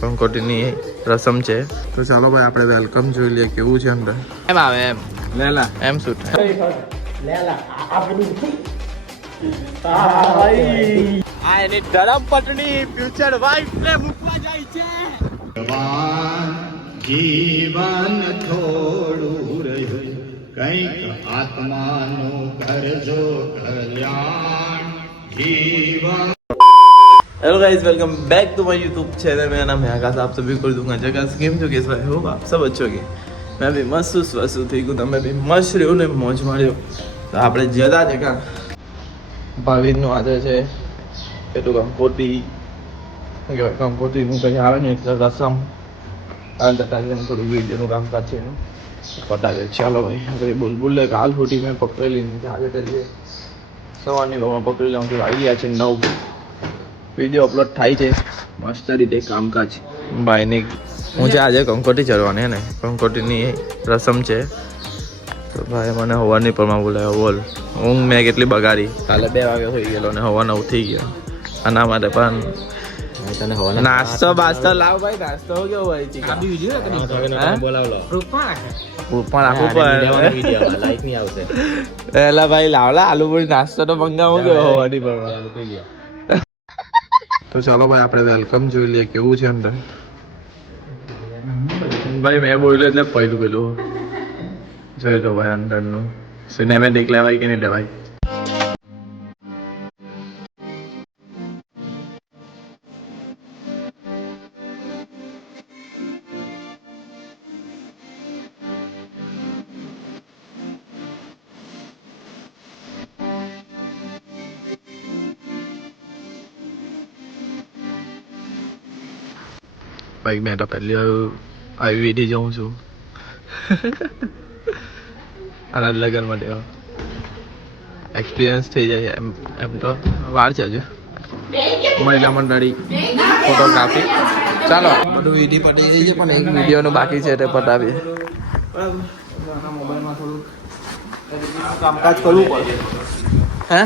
કંકોટીની રસમ છે તો ચાલો ભાઈ આપણે વેલકમ જોઈ લઈએ કેવું છે અંદર એમ આવે એમ લેલા એમ શું લેલા આ એની ધરમ પત્ની ફ્યુચર વાઇફ ને મૂકવા જાય છે જીવન થોડું રહ્યું કંઈક આત્માનું કરજો કલ્યાણ જીવન। Hello guys welcome back to my YouTube channel मेरा नाम है आकाश आप सभी को दूंगा जगह गेम जो केस भाई हो आप सब अच्छो के मैं भी मस्त वस्तु થઈ ગયું તમે બી મસ્ત રહ્યો ને મોજ માર્યો તો આપણે જતા જગા ભાવિનનું આજે છે એટલું કંકોટીનું કંઈ આવે ને એટલે રસમ અને થોડું વિડીયોનું કામકાજ છે એનું બતાવે ચાલો ભાઈ હવે બુલબુલ કાલ ફૂટી મેં પકડેલી નથી આજે કરીએ સવારની ભાવમાં પકડી લઉં કે આવી ગયા છે 9 વિડીયો અપલોડ થાય છે મસ્ત રીતે કામકાજ ભાઈની હું છે આજે કંકોટી ચડવાની હે ને કંકોટીની રસમ છે તો ભાઈ મને હવાની પરમાં બોલાયો બોલ ઊંઘ મેં કેટલી બગાડી કાલે 2 વાગે થઈ ગયેલો ને હવા 9 થઈ ગયો આના માટે પણ નાસ્તો બાસ્તો લાવ ભાઈ નાસ્તો કેવો ભાઈ ચીકા બી વિડિયો કે બોલાવ લો ગ્રુપ પણ રાખવું પડે વિડિયો લાઈક નહીં આવશે એલા ભાઈ લાવલા આલુ પૂરી નાસ્તો તો મંગાવો કે હવાની પરમાં થઈ ગયો તો ચાલો ભાઈ આપણે વેલકમ જોઈ લઈએ કેવું છે અંદર ભાઈ મેં બોલ્યો એટલે પેલું જોઈ લો ભાઈ અંદરનું સિનેમેટિક લેવાય કે નહીં લેવાય ભાઈ મેં તો પહેલી આવી વિધિ જોઉં છું આના લગન માટે એક્સપિરિયન્સ થઈ જાય એમ તો વાર છે હજુ મહિલા મંડળી ફોટોગ્રાફી ચાલો બધું વિધિ પતી ગઈ છે પણ એક વિડીયોનું બાકી છે તે પતાવીએ મોબાઈલમાં થોડું કામકાજ કરવું પડે હે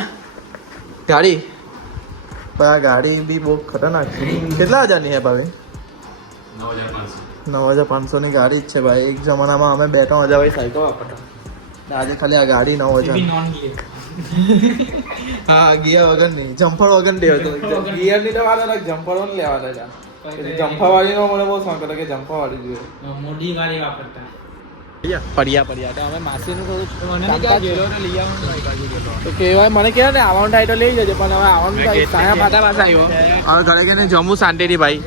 ગાડી આ ગાડી બી બહુ ખતરનાક છે કેટલા હજારની હે ભાઈ 9,500 ની ગાડી જ છે ભાઈ એક જમાનામાં અમે 2-3 હજાર વાળી સાયકલ વાપરતા આજે ખાલી આ ગાડી 9,000 હા ગિયર વગર નહીં જમ્પર વગર નહીં હતો ગિયર ની તો વાત અલગ જમ્પર પણ લેવાના હતા જમ્પર વાળી નો મને બહુ શોખ હતો કે જમ્પર વાળી જોઈએ મોટી ગાડી વાપરતા પડ્યા તો હવે માસીનું થોડું તો કહેવાય મને કહેવાય ને આવવાનું થાય તો લઈ જજો પણ હવે આવવાનું થાય સાયા પાટા પાસે આવ્યો હવે ઘરે કે જમવું શાંતિથી ભાઈ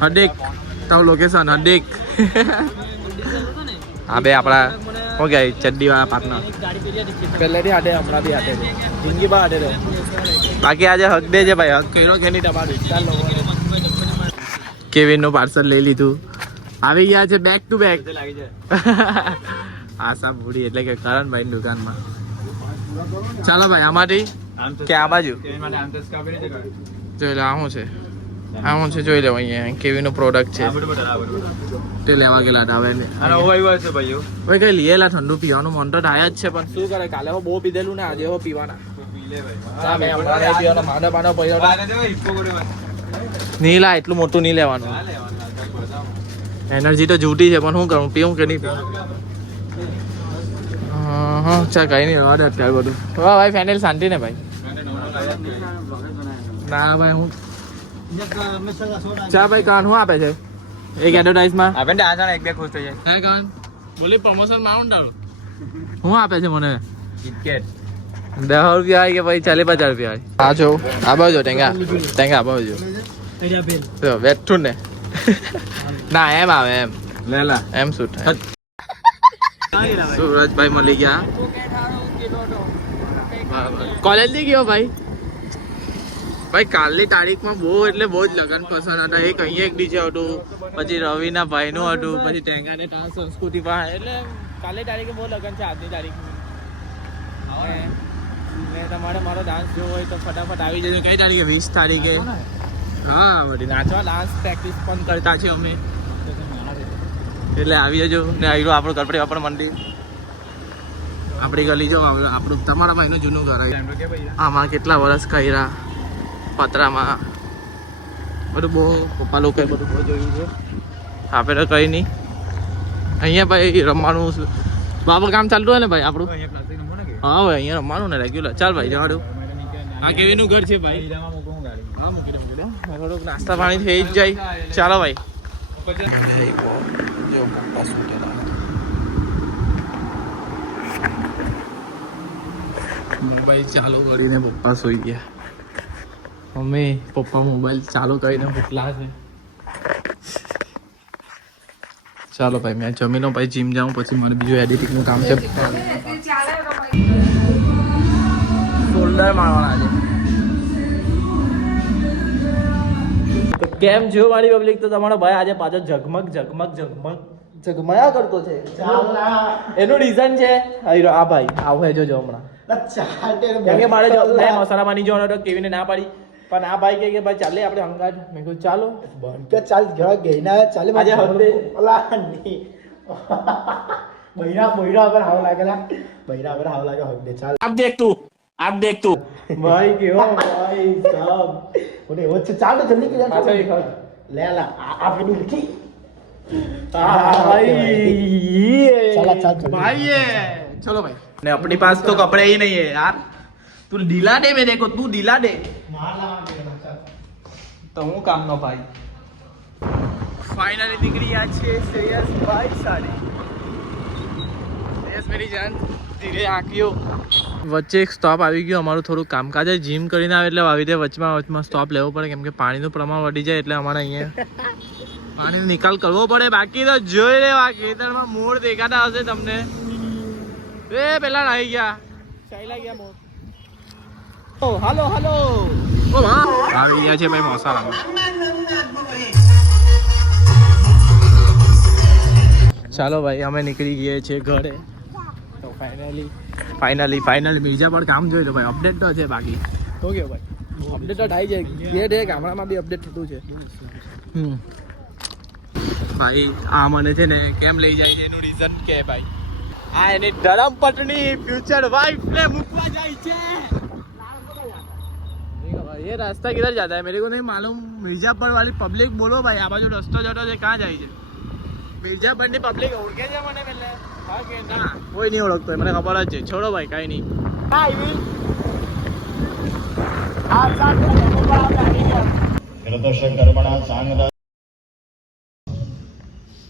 હડેક તારું લોકેશન હડેક હા બે આપણા શું કહેવાય ચડ્ડી વાળા પાર્ટનર પહેલેથી હાથે હમણાં બી હાથે જિંદગી બા હાથે બાકી આજે હક દે છે ભાઈ હક કર્યો કે નહીં તમારું ચાલો કેવિનનું પાર્સલ લઈ લીધું આવી ગયા છે બેક ટુ બેક આશા પૂરી એટલે કે કરણભાઈની દુકાનમાં ચાલો ભાઈ આમાંથી કે આ બાજુ જોઈ લો આ શું છે આ હું છે જોઈ લેવા અહીંયા કેવીનો પ્રોડક્ટ છે તે લેવા ગયેલા હતા હવે ભાઈ કઈ લીએલા ઠંડુ પીવાનું મન તો થાય જ છે પણ શું કરે કાલે હું બહુ પીધેલું ને આજે હું પીવાના નહીં લા એટલું મોટું નહીં લેવાનું એનર્જી તો જૂટી છે પણ શું કરું પીવું કે નહીં પીવું હા ચાલ કઈ નહીં રહેવા દે અત્યારે બધું ભાઈ ફેનેલ શાંતિ ને ભાઈ ના ભાઈ હું ચા ભાઈ કાન શું આપે છે એક એડવર્ટાઇઝમાં આપે ને આ એક બે ખુશ થઈ જાય હે કાન બોલી પ્રમોશન માઉન્ટ ડાળો શું આપે છે મને કિટકેટ 10 રૂપિયા કે ભાઈ 40-50 રૂપિયા આ જો આ બાજુ ટેંગા આ બાજુ તો બેઠું ને ના એમ આવે એમ લેલા એમ શું થાય સુરજભાઈ મળી ગયા કોલેજ થી ગયો ભાઈ ભાઈ કાલની તારીખમાં બહુ એટલે બહુ જ લગન પસંદ હતા એક અહીંયા એક ડીજે હતું પછી રવિના ભાઈનું હતું પછી ટેંગાને ત્યાં સંસ્કૃતિ પાસે એટલે કાલની તારીખે બહુ લગન છે આજની તારીખમાં મેં તમારે મારો ડાન્સ જોવો હોય તો ફટાફટ આવી જજો કઈ તારીખે 20 તારીખે હા બધી નાચવા ડાન્સ પ્રેક્ટિસ પણ કરતા છે અમે એટલે આવી જજો ને આવ્યું આપણું ગણપતિ બાપાનું મંદિર આપણી ગલી જો આપણું તમારા ભાઈનું જૂનું ઘર આમાં કેટલા વર્ષ કર્યા પતરામાં બધું બહુ પપ્પા લોકોએ બધું બહુ જોયું છે. આપણે તો કંઈ નહીં. અહીંયા ભાઈ રમવાનું બાબા કામ ચાલતું હોય ને ભાઈ આપણું. હા ભાઈ અહીંયા રમવાનું ને રેગ્યુલર. ચાલ ભાઈ જવાડું. આ કેવીનું ઘર છે ભાઈ. હા મૂકી દે થોડુંક નાસ્તા પાણી થઈ જ જાય. ચાલો ભાઈ. મોબાઈલ ચાલુ કરીને પપ્પા સોઈ ગયા. મમ્મી પપ્પા મોબાઈલ ચાલુ કરીને મોકલા છે. ચાલો ભાઈ મેં જમી લો ભાઈ જીમ જાઉં પછી મારે બીજું એડિટિંગનું કામ છે. ફોલ્ડર મારવાના છે. તો કેમ જો મારી પબ્લિક તો તમારો ભાઈ આજે પાછો ઝગમગ ઝગમયા કરતો છે. એનું રીઝન છે આ ભાઈ આવું જોજો હમણાં. કેમ કે મારે મસાલા માની જવાનો તો કેવીને ના પાડી પણ આ ભાઈ કે ભાઈ ચાલે આપણે હંગાટ. મેં કહ્યું ચાલો બંધ ચાલ ગઈ ના ચાલે આજે હંદે ઓલા ની બૈરા પર હાવ લાગેલા બૈરા પર હાવ લાગે હંદે ચાલ આપ દેખ તું ભાઈ કેવો ભાઈ સાબ ઓને એવો છે ચાલ જલ્દી કે પાછા લે લા આ પેલું લીધી चलो भाई ने अपने पास तो कपड़े ही नहीं है यार. तू ढीला दे मेरे को, तू ढीला दे तो હું કામ નો ભાઈ. ફાઇનલી નીકળી ગયા છે શ્રેયસ ભાઈ સાડી. શ્રેયસ મેરી જાન ધીરે આંખ્યો. વચ્ચે એક સ્ટોપ આવી ગયો અમારું થોડું કામકાજ જીમ કરીને આવે એટલે આવી રીતે વચમાં સ્ટોપ લેવો પડે કેમ કે પાણીનું પ્રમાણ વધી જાય એટલે અમારે અહીંયા પાણીનો નિકાલ કરવો પડે. બાકી તો જોઈ લેવા ખેતરમાં મોર દેખાતા હશે તમને. એ પેલા આવી ગયા ચાલ્યા ગયા મોર. ઓ હાલો હાલો ઓ હા આવી ગયા છે ભાઈ મોસાળામાં. ચાલો ભાઈ અમે નીકળી ગયા છીએ ઘરે. તો ફાઇનલી બીજા પણ કામ જોઈ લો ભાઈ. અપડેટ તો છે બાકી તો કેવું ભાઈ અપડેટ તો થાય છે ઘેર ગામડામાં બી અપડેટ થતું છે. ભાઈ આ મને છે ને કેમ લઈ જાય છે એનું રીઝન કે ભાઈ આ એની ધરમ પત્ની ફ્યુચર વાइफ ને મૂકવા જાય છે. ये रास्ता किधर जाता है मेरे को नहीं मालूम. मिर्जापुर वाली पब्लिक बोलो भाई આ બાજુ રસ્તો જતો છે કहाँ જાય છે. મિર્જાપુર ની પબ્લિક ઓળખે છે મને પહેલે હા કે ના કોઈ નહીં ઓળખતો મને ખબર જ છે. છોડો ભાઈ કાઈ નહીં.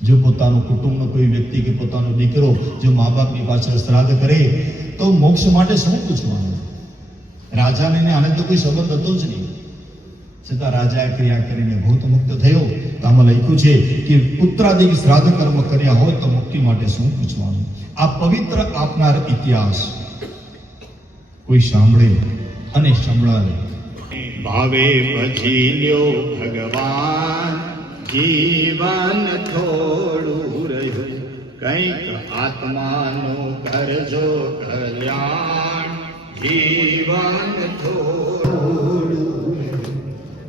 જો પોતાનું કુટુંબનો કોઈ વ્યક્તિ કે પોતાનો દીકરો જો મા બાપની પાછળ શ્રાદ્ધ કરે તો મોક્ષ માટે શું પૂછવાનું. રાજાને આને તો કોઈ સંબંધ હતો જ નહીં છતાં રાજાએ ક્રિયા કરીને ભૂત મુક્ત થયો. તો આમાં લખ્યું છે કે પુત્રાદિક શ્રાદ્ધ કર્મ કર્યા હોય તો મુક્તિ માટે શું પૂછવાનું. આ પવિત્ર આપનાર ઇતિહાસ કોઈ સાંભળે અને સંભળાવે. ભાવે પછી લ્યો ભગવાન જીવન થોડું રહ્યું કંઈક આત્માનું કરજો કલ્યાણ. જીવન થોડું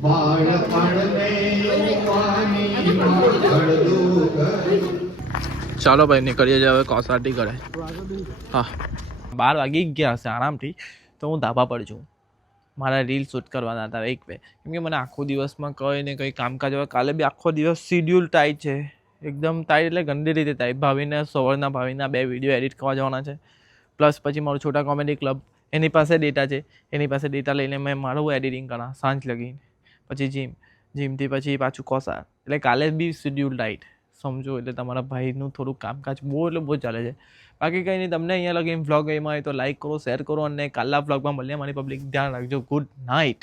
બાળપણને યુવાનીમાં અડધું કર્યું. ચાલો ભાઈ નીકળીએ હવે કોસાટી કરે. હા 12 વાગી ગયા હશે આરામથી. તો હું ધાબા પર છું. મારા રીલ શૂટ કરવાના હતા એક બે કેમ કે મને આખો દિવસમાં કંઈ ને કંઈ કામકાજ હોય. કાલે બી આખો દિવસ શિડ્યુલ ટાઈટ છે એકદમ ટાઈટ એટલે ગંદી રીતે ટાઈટ. સવારના ભાવિના 2 વિડીયો એડિટ કરવા જવાના છે. પ્લસ પછી મારું છોટા કોમેડી ક્લબ એની પાસે ડેટા છે. એની પાસે ડેટા લઈને મેં મારું એડિટિંગ કરા સાંજ લગીને. પછી જીમથી પછી પાછું કોસા એટલે કાલે બી શિડ્યુલ ટાઈટ સમજો. એટલે તમારા ભાઈનું થોડું કામકાજ બહુ ચાલે છે. બાકી કંઈ નહીં. તમને અહીંયા લગીને વ્લોગ એમાં હોય તો લાઈક કરો શેર કરો અને કાલના વ્લોગમાં મળીએ મારી પબ્લિક. ધ્યાન રાખજો. Good night.